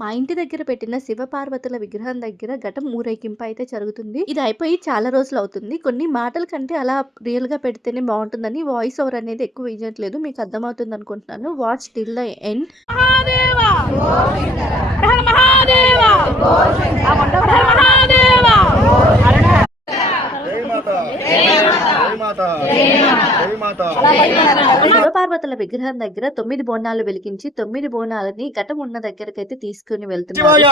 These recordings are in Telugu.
మా ఇంటి దగ్గర పెట్టిన శివపార్వతుల విగ్రహం దగ్గర ఘటం ఊరేగింపు అయితే జరుగుతుంది. ఇది అయిపోయి చాలా రోజులవుతుంది. కొన్ని మాటల కంటే అలా రియల్‌గా పెడితేనే బావుంటుందని వాయిస్ ఓవర్ అనేది ఎక్కువ వేయట్లేదు. మీకు అర్థమవుతుందనుకుంటున్నాను. Watch till the end. Mahadeva Hara Mahadeva Hara Mahadeva జై మాతా జై మాతా జై మాతా శివపార్వతుల విగ్రహం దగ్గర 9 బోనాలు వెలిగించి 9 బోనాలని ఘటం ఉన్న దగ్గరకైతే తీసుకుని వెళ్తున్నారు. శివాయ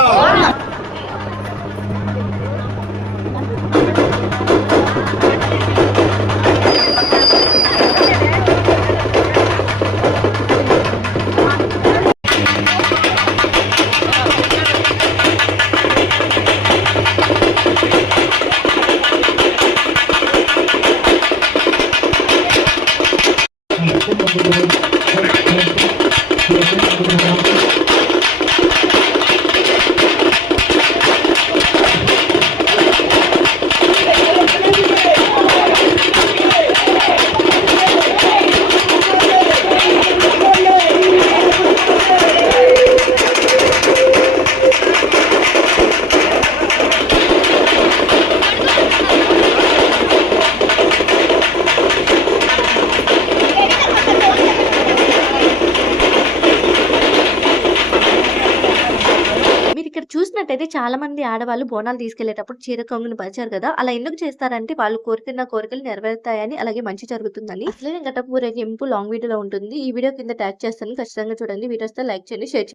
మీరిక్కడ చూసినట్టయితే చాలా మంది ఆడవాళ్ళు బోనాలు తీసుకెళ్ళేటప్పుడు చీర కొంగుని పరిచారు కదా! అలా ఎందుకు చేస్తారంటే వాళ్ళు కోరుకున్న కోరికలు నెరవేరుతాయని, అలాగే మంచి జరుగుతుందని. అసలైన ఘటం ఊరేగింపు లాంగ్ వీడియోలో ఉంటుంది. ఈ వీడియో కింద ట్యాగ్ చేస్తాను. ఖచ్చితంగా చూడండి. వీడియో వస్తే లైక్ చేయండి, షేర్ చేయండి.